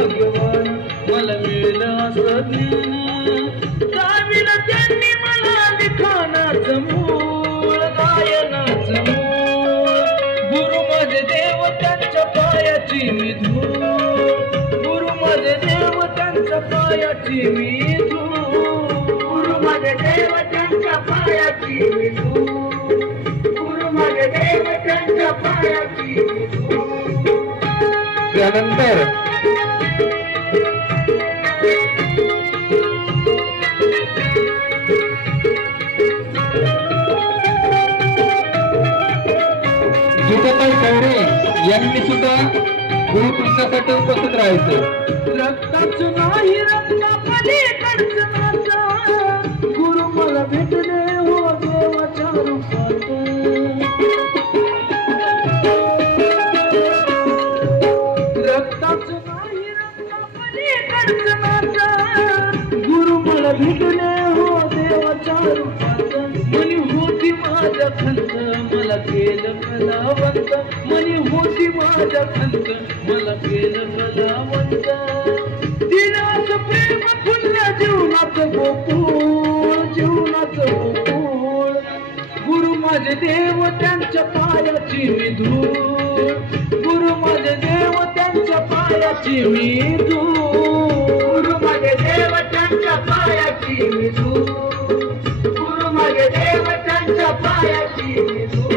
भाग्यवान मला मिळलं असं ज्ञान दाविलं त्यांनी मला लिखाणाचं मूळ गायनाचं मूळ गुरु माझे देव त्यांच्या पायाची मी धूळ गुरु माझे देव त्यांच्या पायाची मी धूळ गुरु माझे देव त्यांच्या पायाची मी धूळ गुरु माझे देव त्यांच्या पायाची मी धूळ त्यानंतर जुगताई कवडे यांनी सुद्धा गुरुकृष्णासाठी उपस्थित राहायचं रक्ताचं नाही रक्तापलीकडचं नातं गुरु मला भेटले हो देवाच्या रूपात रक्ताचं नाही रक्तापलीकडचं नातं गुरु मला भेटले हो देवाच्या रूपात मनी होती माझ्या खंत मला केलं कलावंत मनी होती माझ्या खंत मला केलं कलावंत दिनाचं प्रेम फुलल्या जीवनाचं गोकुळ जीवनाचं गोकुळ गुरु माझे देव त्यांच्या पायाची मी धूळ गुरु माझे देव त्यांच्या पायाची मी धूळ गुरु माझे देव त्यांच्या पायाची मी धूळ गुरु माझे देव त्यांच्या पायाची मी धूळ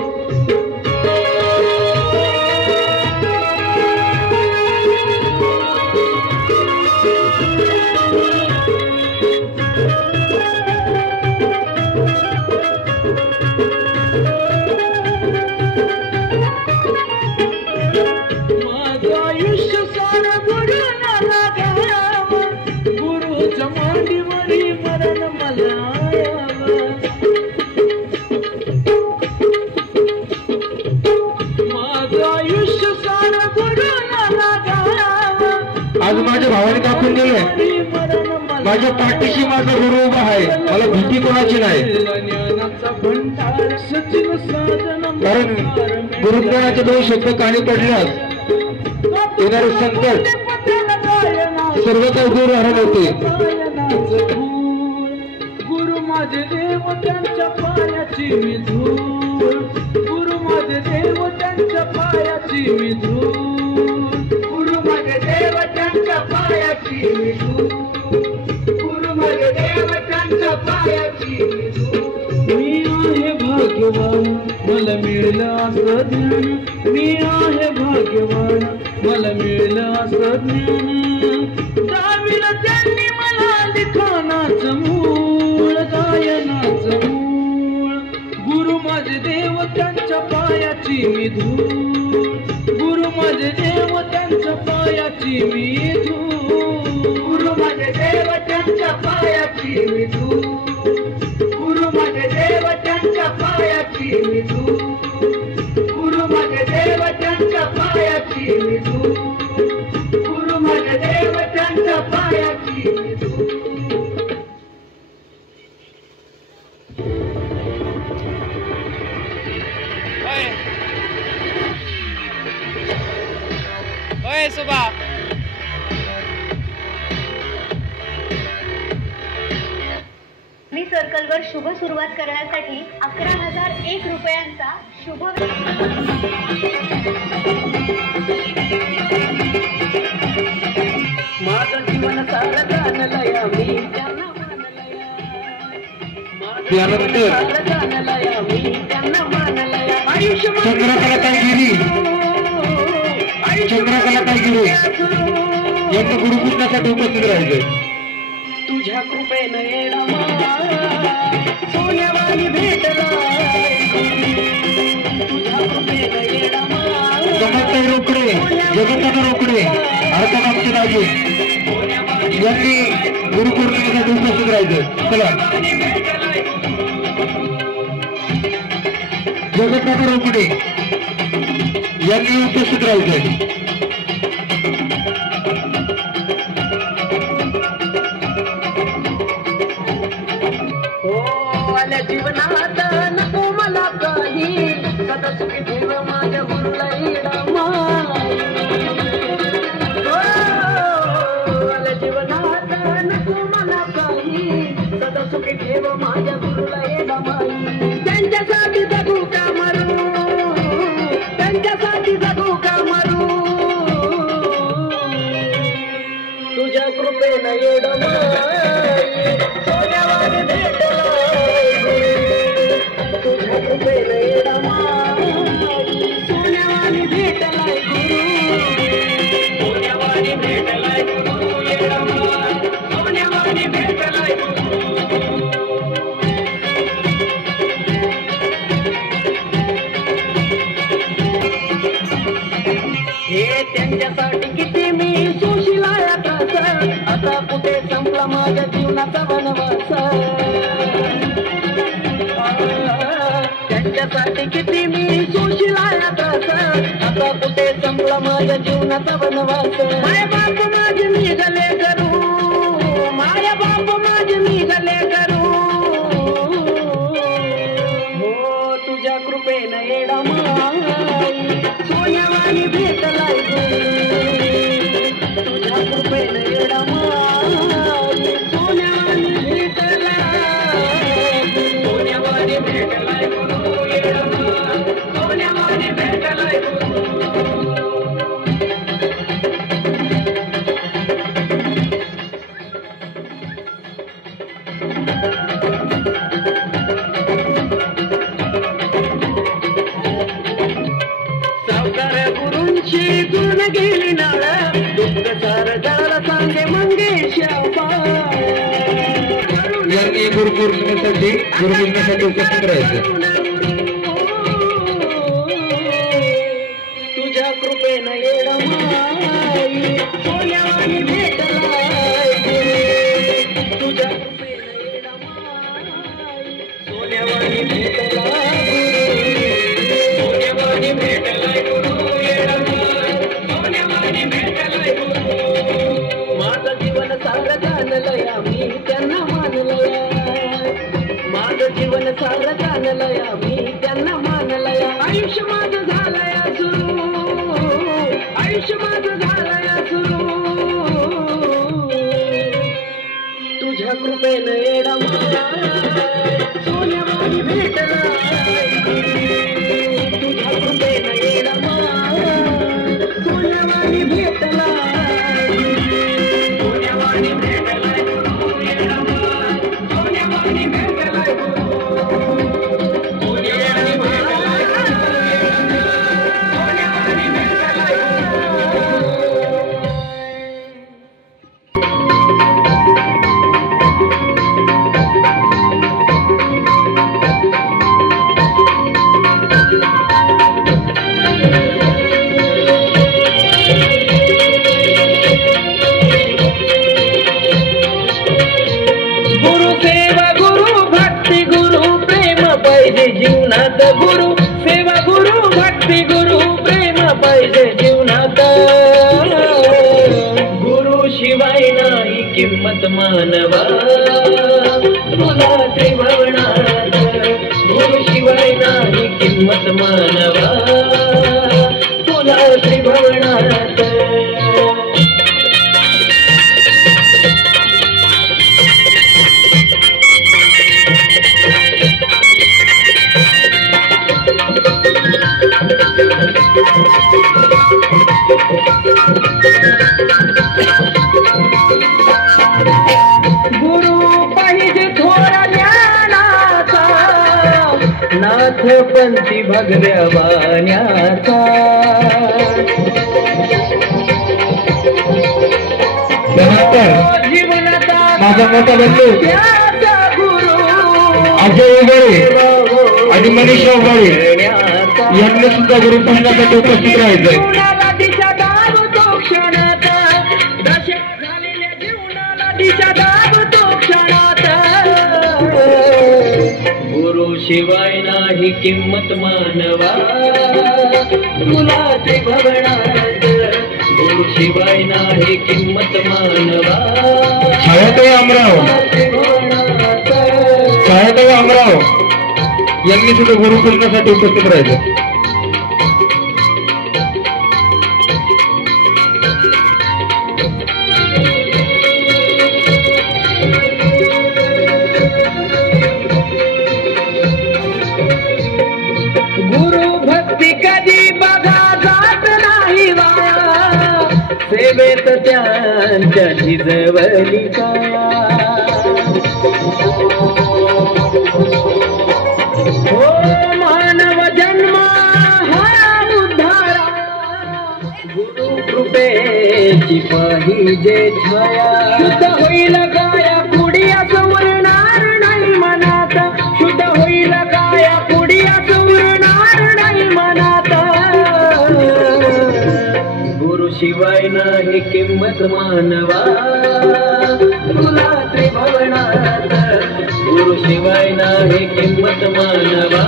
आज माझ्या भावाने दाखवून गेले माझ्या पाठीशी माझा गुरु उभा आहे मला भीती कोणाची नाही कारण गुरुज्ञानाचे दोन शब्द कानी पडल्यास येणारे संकट सर्व काही दूर हरवते गुरु माझे देव त्यांच्या पायाची मी धूळ गुरु माझे देव त्यांच्या पायाची मी धूळ गुरु माझे देव त्यांच्या पायाची मी धूळ गुरु माझे देव त्यांच्या पायाची मी धूळ मी आहे भाग्यवान मला मिळलं असं ज्ञान मी आहे भाग्यवान मला मिळलं असं ज्ञान दाविलं त्यांनी मला लिखाणाचं मूळ गायनाचं मूळ गुरु माझे देव त्यांच्या पायाची मी धूळ गुरु माझे देव त्यांच्या पायाची मी धूळ गुरु माझे देव त्यांच्या पायाची मी धूळ गुरु माझे देव त्यांच्या पायाची मी धूळ गुरु माझे देव त्यांच्या पायाची मी धूळ गुरु माझे देव त्यांच्या पायाची मी धूळ ओए सुबह मी सर्कलवर शुभ सुरुवात करण्यासाठी 11,001 रुपयांचा शुभ माझं जीवन सारं गाणलया मी त्यांना गाणलया मी त्यांना मानलया आयुष्य चंद्रकला कायगिरी यांचं गुरुकृष्णासाठी उपस्थित राहायचं तुझ्या कृपेनं येडा सोन्यावानी भेटला तुझ्या कृपेनं येडा समर्थ रोकडे जगन्नाथ रोकडे अर्थकामचे राजे यांनी गुरुपौर्णिमेसाठी उपस्थित राहायचं चला जगन्नाथ रोकडे यांनी उपस्थित राहायचं जीवनात नको मला काही सदा सुखी ठेव माझ्या गुरुला येडा सुखी ठेव माझ्या गुरुला येडा माई त्यांच्यासाठी जगू का मरू त्यांच्यासाठी जगू का मरू तुझ्या कृपेनं येडा माई सोन्यावानी भेटलाय तुझ्या कृपेनं येडा माई सोन्यावानी भेटलाय सोन्यावानी भेटलाय येडा माई सोन्यावानी भेटलाय हे त्यांच्यासाठी किती मी सुशिलाया त्रास आता कुठे संपला माझ्या जीवनाचा वनवास त्यांच्यासाठी किती मी सुशिलाया त्रास आता कुठे संपला माझ्या जीवनाचा वनवास माय बाप माझे निघाले करू माय बाप माझे निघाले करू हो तुझ्या कृपेनं येडा माई सोन्यावानी भेटलाय तुझ्या कृपेनं येडा माई सोन्यावानी भेटलाय सोन्यावानी भेटलाय येडा माई सोन्यावानी भेटलाय सावकार गुरूंची गुण गेली नाळ दुःख सार जळाला सांगे मंगेश यांनी गुरुपौर्णिमेसाठी उपस्थित राहायचं. तुझ्या कृपेनं येडा माई सोन्यावानी भेटलाय तुझ्या कृपेनं येडा माई सोन्यावानी भेटलाय सोन्यावानी भेटलाय गुरु येडा माई सोन्यावानी भेटलाय माझं जीवन सारं जाणलंय मी त्यांना मानलंय माझं जीवन सारं जाणलंय मी त्यांना मानलंय आयुष्य माझं झालंय सुरू आयुष्य माझं झालंय सुरू तुझ्या कृपेनं येडा माई सोन्यावानी भेटलाय तुझ्या कृपेनं येडा माई सोन्यावानी भेटलाय सोन्यावानी भेटलाय येडा माई सोन्यावानी भेटलाय सोन्यावानी भेटलाय सोन्यावानी भेटलाय गुरु सेवा गुरु भक्ती गुरु प्रेम पाहिजे जीवनात गुरु सेवा गुरु भक्ती गुरु प्रेम पाहिजे जीवनात गुरु शिवाय नाही किंमत मानवा तुला त्रिभुवनात गुरु शिवाय नाही किंमत मानवा तुला त्रिभुवनात गुरु पाहिजे थोडा ज्ञानाचा नाथ पंथी भगव्या वाण्याचा त्यानंतर जीवनाचा माझा मोठा बंधू गुरु अजय उगळे आणि मनीष उगळे यांनी सुद्धा गुरुपौर्णिमेसाठी उपस्थित राहायचंय. जीवनाला दिशा दावतो क्षणात दशा झालेल्या जीवनाला दिशा दावतो क्षणात गुरु शिवाय नाही किंमत मानवा तुला त्रिभुवनात गुरु शिवाय नाही किंमत मानवा छायाताई आमराव यांनी सुद्धा गुरुपौर्णिमेसाठी उपस्थित राहायचं. सेवेत त्यांच्या झिजवली काया हो मानव जन्म हा उद्धारा गुरु कृपेची पाहिजे छाया शुद्ध होईल काया कुडिया उरणार नाही मनात शुद्ध होईल काया कुडिया उरणार नाही मनात गुरु शिवाय नाही किंमत मानवा तुला त्रिभुवनात गुरु शिवाय नाही किंमत मानवा